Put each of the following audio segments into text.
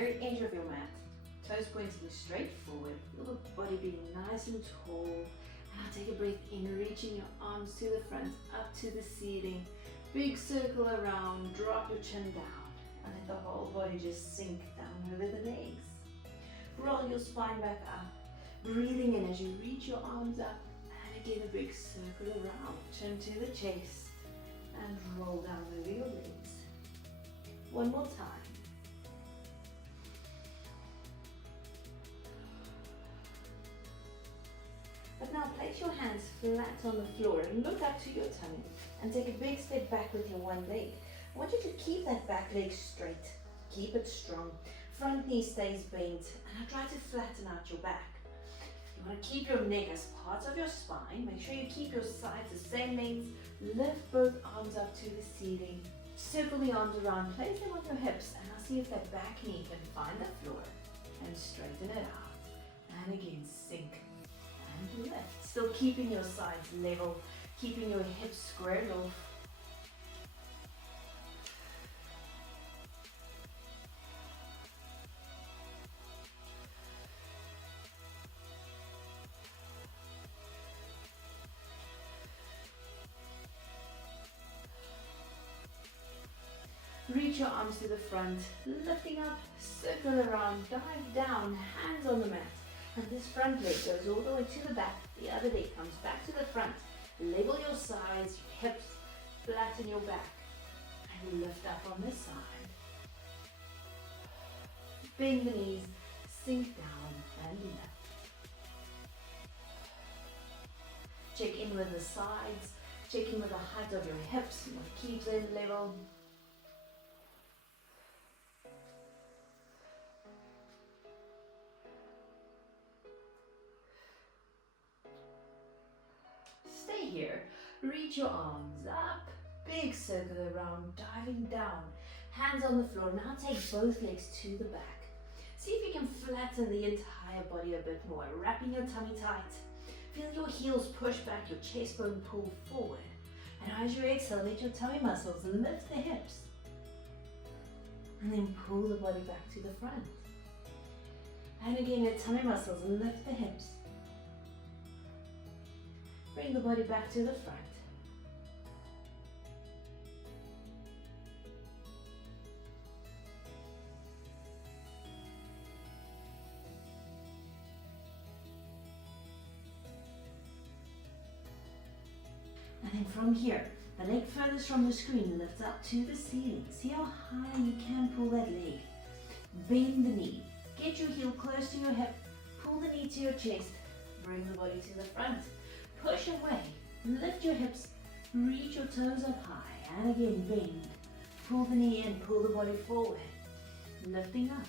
very edge of your mat. Toes pointing straight forward. Your body being nice and tall. Now take a breath in, reaching your arms to the front, up to the ceiling. Big circle around, drop your chin down. And let the whole body just sink down over the legs. Roll your spine back up. Breathing in as you reach your arms up. And again, a big circle around. Chin to the chest. And roll down over your legs. One more time. But now place your hands flat on the floor and look up to your tummy and take a big step back with your one leg. I want you to keep that back leg straight. Keep it strong. Front knee stays bent, and I try to flatten out your back. You want to keep your neck as part of your spine. Make sure you keep your sides the same length. Lift both arms up to the ceiling. Circle the arms around, place them on your hips, and I'll see if that back knee can find the floor. And straighten it out. And again, sink. And lift. Still keeping your sides level, keeping your hips squared off. Reach your arms to the front, lifting up, circle around, dive down, hands on the mat. And this front leg goes all the way to the back, the other leg comes back to the front. Level your sides, your hips, flatten your back. And lift up on this side. Bend the knees, sink down and lift. Check in with the sides, check in with the height of your hips, you want to keep them level. Here, reach your arms up, big circle around, diving down, hands on the floor. Now take both legs to the back. See if you can flatten the entire body a bit more, wrapping your tummy tight. Feel your heels push back, your chest bone pull forward. And as you exhale, let your tummy muscles lift the hips. And then pull the body back to the front. And again, your tummy muscles lift the hips. Bring the body back to the front. And then from here, the leg furthest from the screen lifts up to the ceiling. See how high you can pull that leg. Bend the knee. Get your heel close to your hip. Pull the knee to your chest. Bring the body to the front. Push away, lift your hips, reach your toes up high, and again bend. Pull the knee in, pull the body forward, lifting up.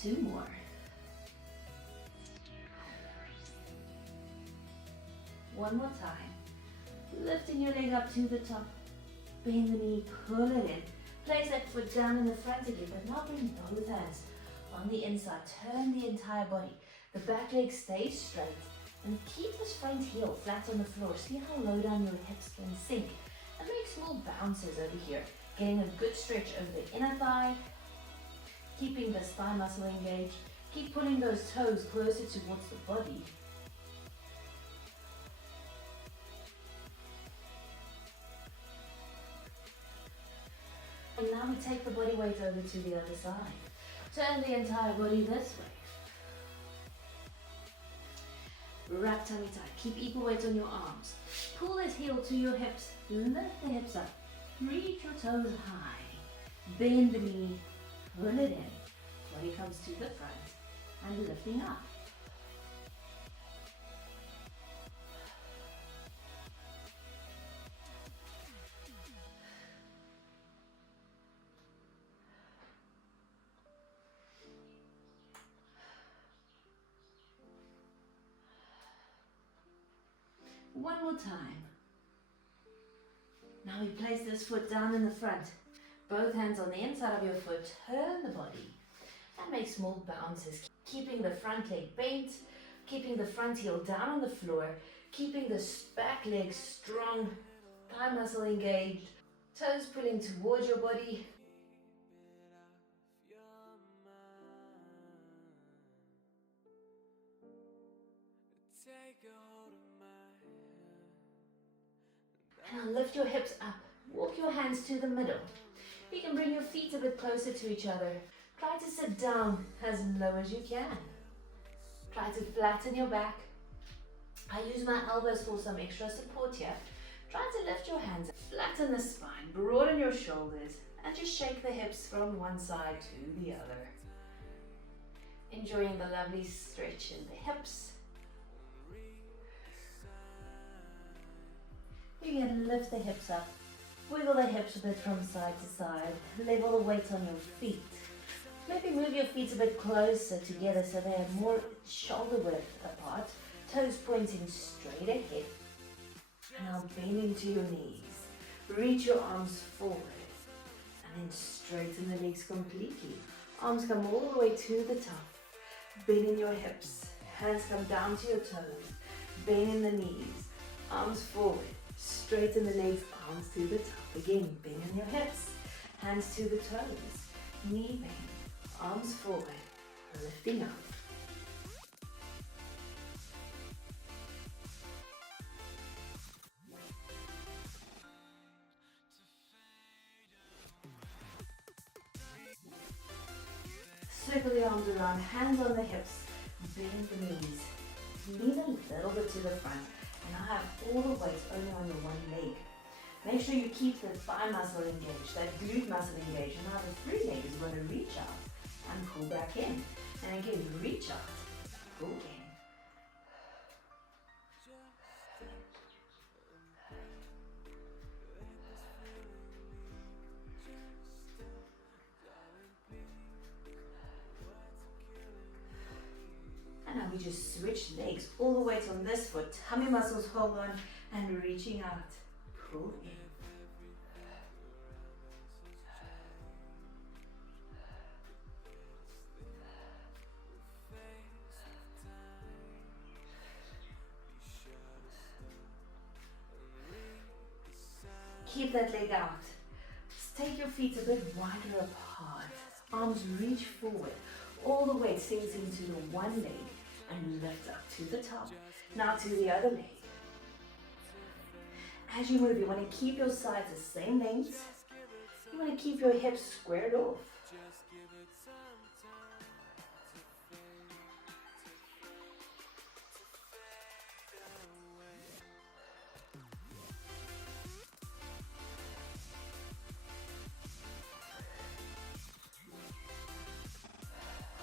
Two more. One more time. Lifting your leg up to the top, bend the knee, pull it in. Place that foot down in the front again, but now bring both hands on the inside, turn the entire body. The back leg stays straight and keep this front heel flat on the floor. See how low down your hips can sink. And make small bounces over here, getting a good stretch over the inner thigh, keeping this thigh muscle engaged. Keep pulling those toes closer towards the body. And now we take the body weight over to the other side. Turn the entire body this way. Wrap tummy tight. Keep equal weight on your arms. Pull this heel to your hips. Lift the hips up. Reach your toes high. Bend the knee. Pull it in. Body comes to the front. And lifting up. One more time. Now we place this foot down in the front. Both hands on the inside of your foot. Turn the body and make small bounces. Keeping the front leg bent. Keeping the front heel down on the floor. Keeping the back leg strong. thigh muscle engaged, toes pulling towards your body. Now lift your hips up, walk your hands to the middle. You can bring your feet a bit closer to each other. Try to sit down as low as you can. Try to flatten your back. I use my elbows for some extra support here. Try to lift your hands, flatten the spine, broaden your shoulders, and just shake the hips from one side to the other. Enjoying the lovely stretch in the hips. You can lift the hips up, wiggle the hips a bit from side to side, level the weight on your feet. Maybe move your feet a bit closer together so they are more shoulder width apart, toes pointing straight ahead. Now bend into your knees, reach your arms forward, and then straighten the legs completely. Arms come all the way to the top, bend in your hips, hands come down to your toes, bend in the knees, arms forward. Straighten the legs, arms to the top. Again, bend in your hips, hands to the toes, knee bend, arms forward, lifting up. Circle the arms around, hands on the hips, bend the knees, lean a little bit to the front. And I have all the weight only on your one leg. Make sure you keep the thigh muscle engaged, that glute muscle engaged. And now the free leg is going to reach out and pull back in. And again, reach out, pull in. And now we just switch legs, all the weight on this foot, tummy muscles hold on, and reaching out, pull in. Keep that leg out. Take your feet a bit wider apart. Arms reach forward. All the weight sinks into the one leg and lift up to the top. Now to the other leg. As you move, you want to keep your sides the same length. You want to keep your hips squared off.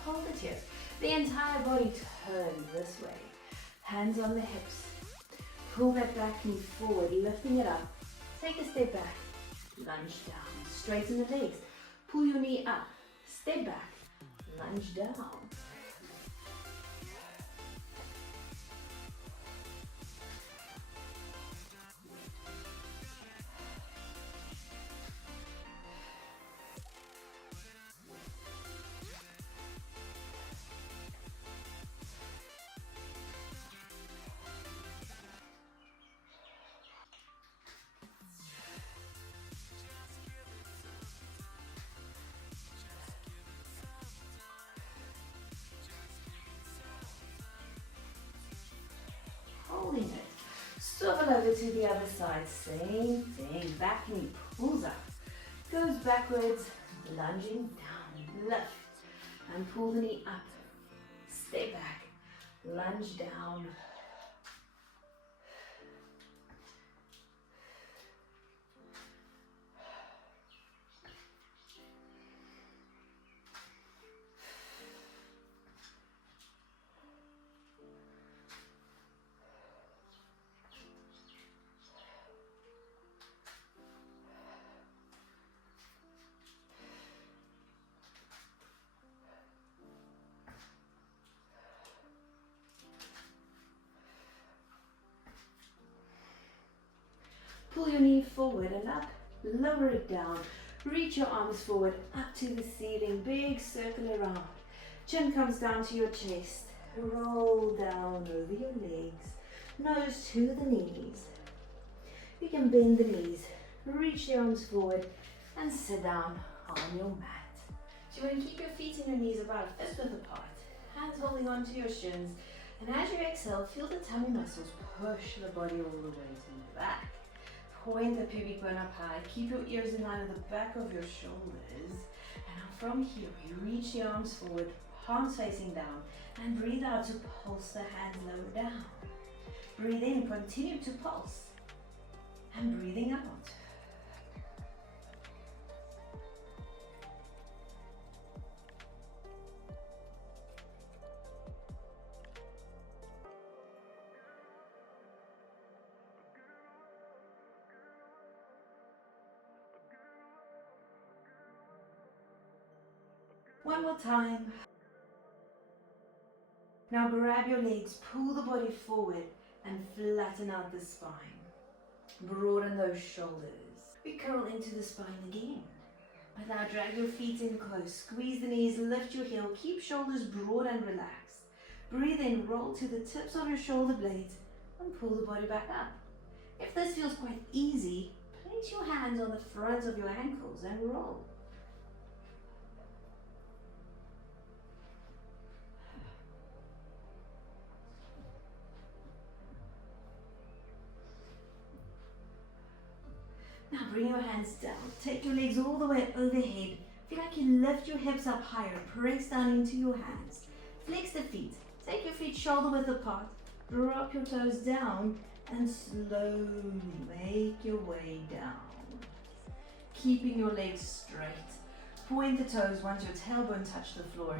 Hold it here. The entire body turns this way. Hands on the hips. Pull that back knee forward, lifting it up. Take a step back. Lunge down. Straighten the legs. Pull your knee up. Step back. Lunge down. Holding it. Swivel over to the other side. Same thing. Back knee pulls up. Goes backwards. Lunging down. Lift. And pull the knee up. Step back. Lunge down. Pull your knee forward and up, lower it down. Reach your arms forward, up to the ceiling, big circle around. Chin comes down to your chest. Roll down over your legs, nose to the knees. You we can bend the knees, reach the arms forward, and sit down on your mat. So you want to keep your feet and your knees about a fist width apart, hands holding onto your shins, and as you exhale, feel the tummy muscles push the body all the way to the back. Point the pubic bone up high, keep your ears in line with the back of your shoulders, and now from here we reach the arms forward, palms facing down, and breathe out to pulse the hands lower down. Breathe in, continue to pulse, and breathing out. One more time. Now grab your legs, pull the body forward, and flatten out the spine. Broaden those shoulders. We curl into the spine again. And now drag your feet in close, squeeze the knees, lift your heel, keep shoulders broad and relaxed. Breathe in, roll to the tips of your shoulder blades, and pull the body back up. If this feels quite easy, place your hands on the front of your ankles and roll. Now bring your hands down, take your legs all the way overhead. Feel like you lift your hips up higher, press down into your hands. Flex the feet, take your feet shoulder width apart, drop your toes down and slowly make your way down. Keeping your legs straight. Point the toes once your tailbone touch the floor.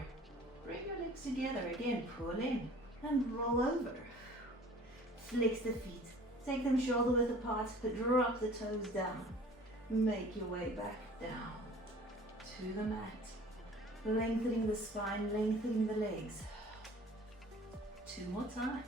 Bring your legs together again, pull in and roll over. Flex the feet. Take them shoulder width apart, but drop the toes down. Make your way back down to the mat. Lengthening the spine, lengthening the legs. 2 more times.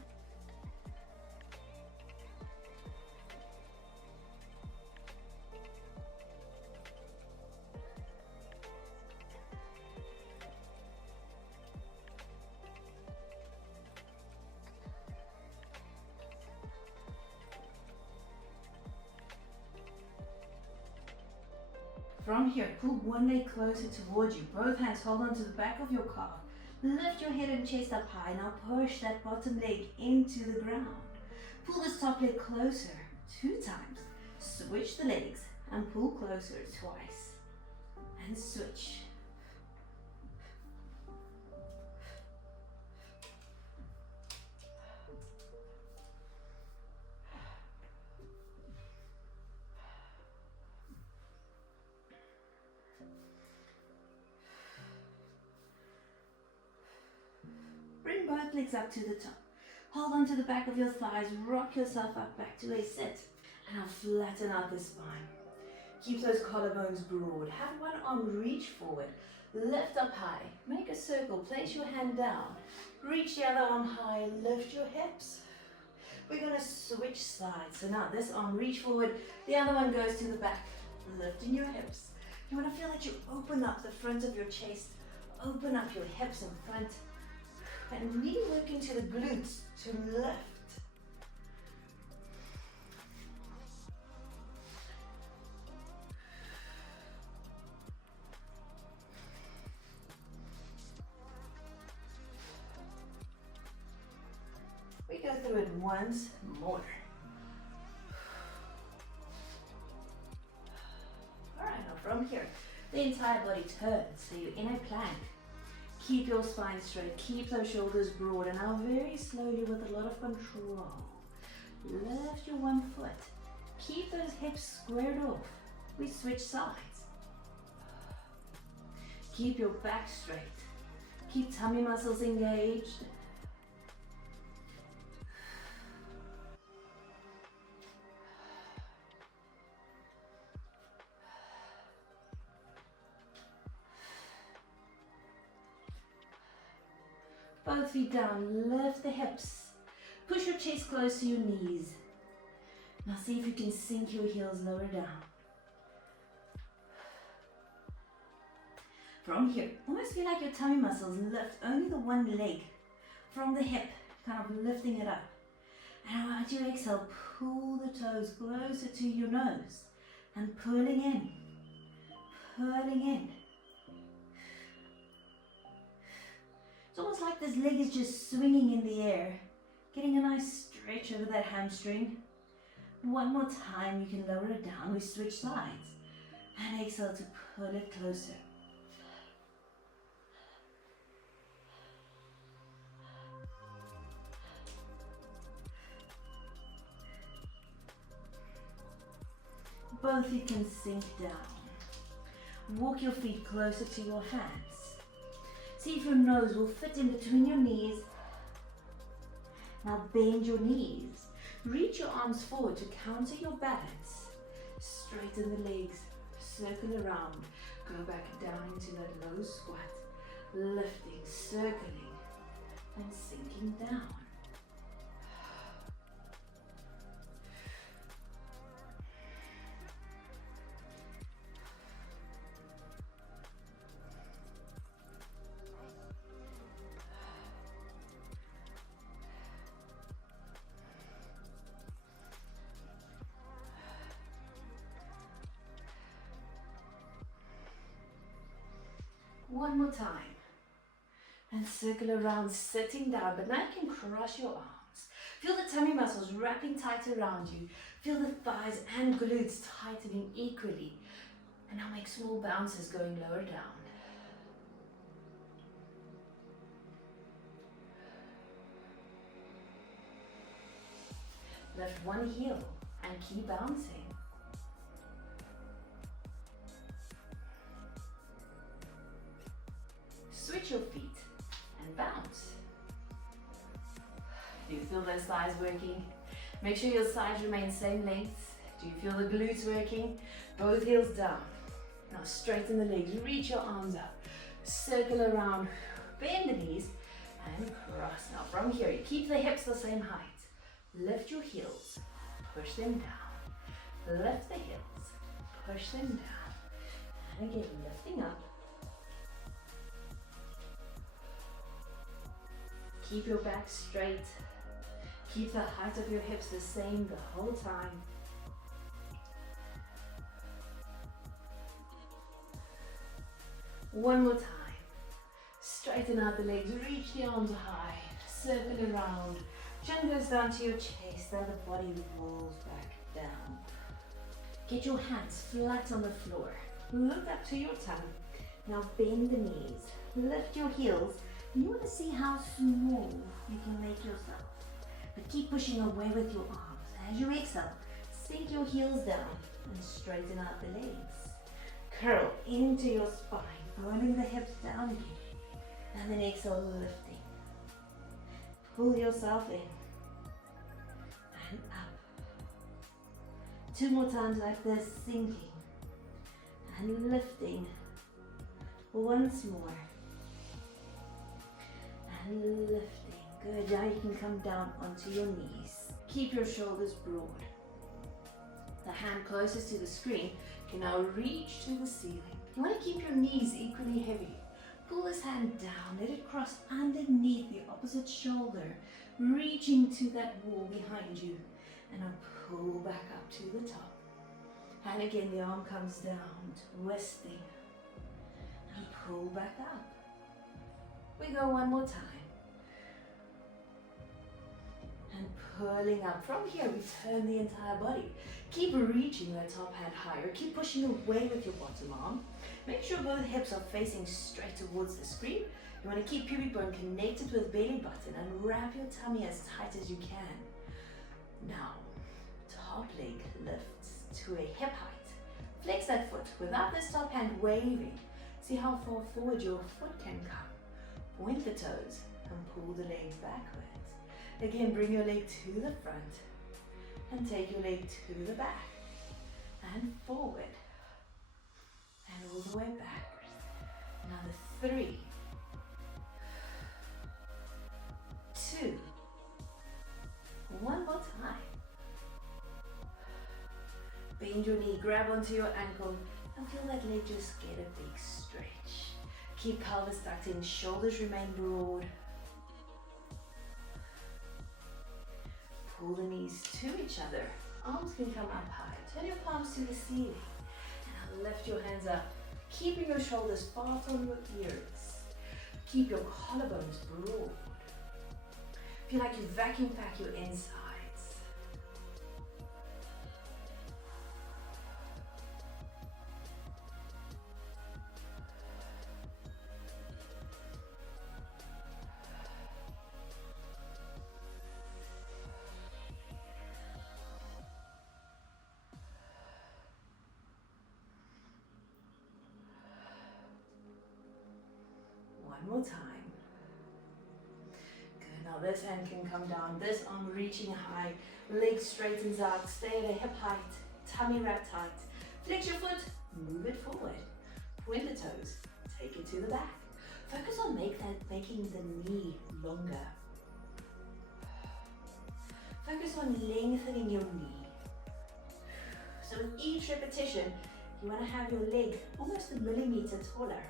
From here, pull one leg closer towards you. Both hands hold on to the back of your calf. Lift your head and chest up high. Now push that bottom leg into the ground. Pull this top leg closer 2 times. Switch the legs and pull closer twice. And switch. Bring both legs up to the top. Hold on to the back of your thighs. Rock yourself up back to a sit. And now flatten out the spine. Keep those collarbones broad. Have one arm reach forward. Lift up high. Make a circle. Place your hand down. Reach the other arm high. Lift your hips. We're going to switch sides. So now this arm reach forward. The other one goes to the back. Lifting your hips. You want to feel that you open up the front of your chest. Open up your hips in front. And really work into the glutes to lift. We go through it once more. All right, now from here, the entire body turns, so you're in a plank. Keep your spine straight, keep those shoulders broad, and now very slowly with a lot of control, lift your one foot. Keep those hips squared off. We switch sides. Keep your back straight. Keep tummy muscles engaged. Both feet down, lift the hips. Push your chest close to your knees. Now see if you can sink your heels lower down. From here, almost feel like your tummy muscles lift only the one leg from the hip, kind of lifting it up. Now as you exhale, pull the toes closer to your nose and pulling in, pulling in. It's almost like this leg is just swinging in the air, getting a nice stretch over that hamstring. One more time, you can lower it down. We switch sides and exhale to pull it closer. Both feet can sink down. Walk your feet closer to your hands. See if your nose will fit in between your knees. Now bend your knees. Reach your arms forward to counter your balance. Straighten the legs, circle around. Go back down into that low squat. Lifting, circling, and sinking down. One more time. And circle around, sitting down, but now you can cross your arms. Feel the tummy muscles wrapping tight around you. Feel the thighs and glutes tightening equally. And now make small bounces going lower down. Lift one heel and keep bouncing. Switch your feet and bounce. Do you feel those thighs working? Make sure your sides remain same length. Do you feel the glutes working? Both heels down. Now straighten the legs, reach your arms up. Circle around, bend the knees and cross. Now from here, you keep the hips the same height. Lift your heels, push them down. Lift the heels, push them down. And again, lifting up. Keep your back straight. Keep the height of your hips the same the whole time. One more time. Straighten out the legs, reach the arms high, circle around. Chin goes down to your chest and the body rolls back down. Get your hands flat on the floor. Look up to your tongue. Now bend the knees. Lift your heels. You want to see how small you can make yourself. But keep pushing away with your arms. As you exhale, sink your heels down and straighten out the legs. Curl into your spine, rolling the hips down again. And then exhale, lifting. Pull yourself in and up. 2 more times like this, sinking and lifting. Once more. And lifting. Good. Now you can come down onto your knees. Keep your shoulders broad. The hand closest to the screen can now reach to the ceiling. You want to keep your knees equally heavy. Pull this hand down, let it cross underneath the opposite shoulder, reaching to that wall behind you. And now pull back up to the top. And again, the arm comes down, twisting. And pull back up. We go one more time. And pulling up. From here, we turn the entire body. Keep reaching that top hand higher. Keep pushing away with your bottom arm. Make sure both hips are facing straight towards the screen. You want to keep pubic bone connected with belly button and wrap your tummy as tight as you can. Now, top leg lifts to a hip height. Flex that foot without this top hand waving. See how far forward your foot can come. Point the toes and pull the legs backwards. Again, bring your leg to the front and take your leg to the back and forward and all the way back. Another 3, 2, one more time. Bend your knee, grab onto your ankle and feel that leg just get a big stretch. Keep pelvis tucked in, shoulders remain broad. Pull the knees to each other. Arms can come up high. Turn your palms to the ceiling. And now lift your hands up, keeping your shoulders far from your ears. Keep your collarbones broad. Feel like you vacuum pack your insides. One more time. Good, now this hand can come down, this arm reaching high, leg straightens out, stay at a hip height, tummy wrapped tight. Flex your foot, move it forward. Point the toes, take it to the back. Focus on making the knee longer. Focus on lengthening your knee. So with each repetition, you want to have your leg almost a millimeter taller.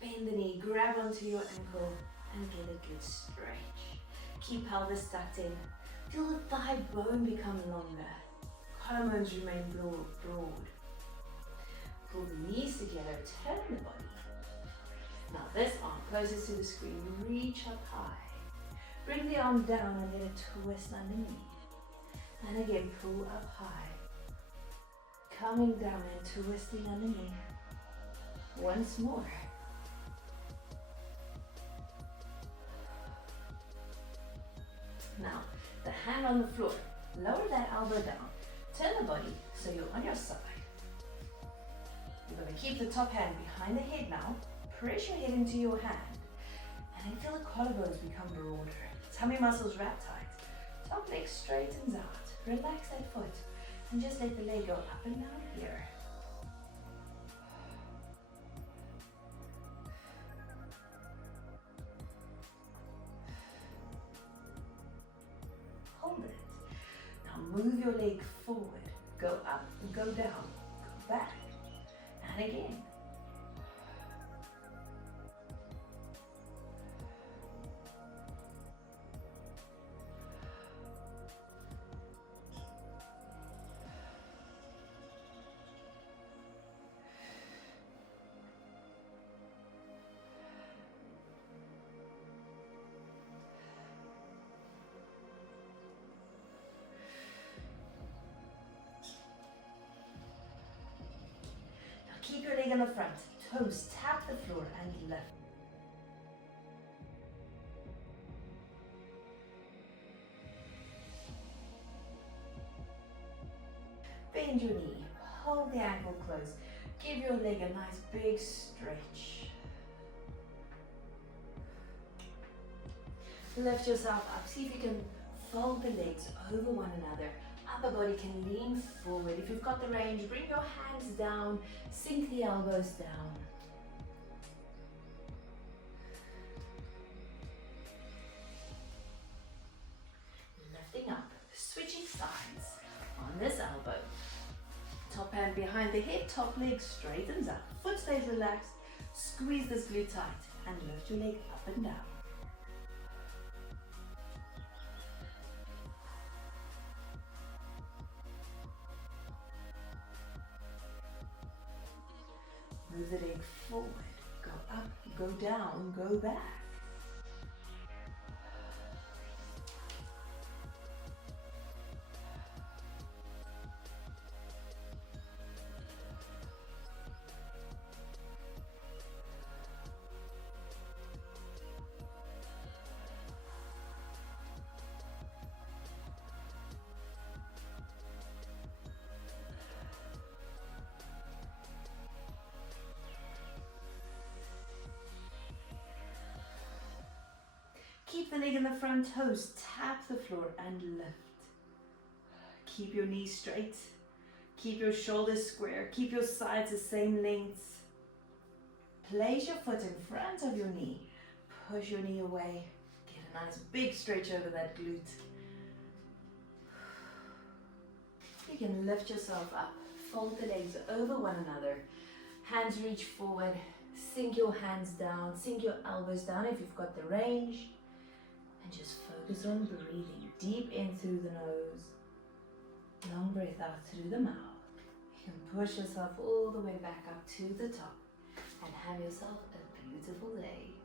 Bend the knee, grab onto your ankle and get a good stretch. Keep pelvis tucked in. Feel the thigh bone become longer. Collarbones remain broad. Pull the knees together, turn the body. Now this arm closest to the screen, reach up high. Bring the arm down and let it twist underneath. And again, pull up high. Coming down and twisting underneath. Once more. Now, the hand on the floor, lower that elbow down, turn the body so you're on your side. You're going to keep the top hand behind the head now, press your head into your hand, and then feel the collarbones become broader. Tummy muscles wrap tight, top leg straightens out, relax that foot, and just let the leg go up and down here. Hold it. Now move your leg forward, go up, go down, go back, and again. Keep your leg in the front, toes tap the floor and lift. Bend your knee, hold the ankle close, give your leg a nice big stretch. Lift yourself up, see if you can fold the legs over one another. Upper body can lean forward. If you've got the range, bring your hands down, sink the elbows down. Lifting up, switching sides on this elbow. Top hand behind the head, top leg straightens up, foot stays relaxed, squeeze this glute tight and lift your leg up and down. Move the leg forward, go up, go down, go back. Keep the leg in the front, toes tap the floor and lift. Keep your knees straight. Keep your shoulders square. Keep your sides the same length. Place your foot in front of your knee. Push your knee away. Get a nice big stretch over that glute. You can lift yourself up. Fold the legs over one another. Hands reach forward. sink your hands down, sink your elbows down if you've got the range, and just focus on breathing deep in through the nose, long breath out through the mouth. You can push yourself all the way back up to the top and have yourself a beautiful day.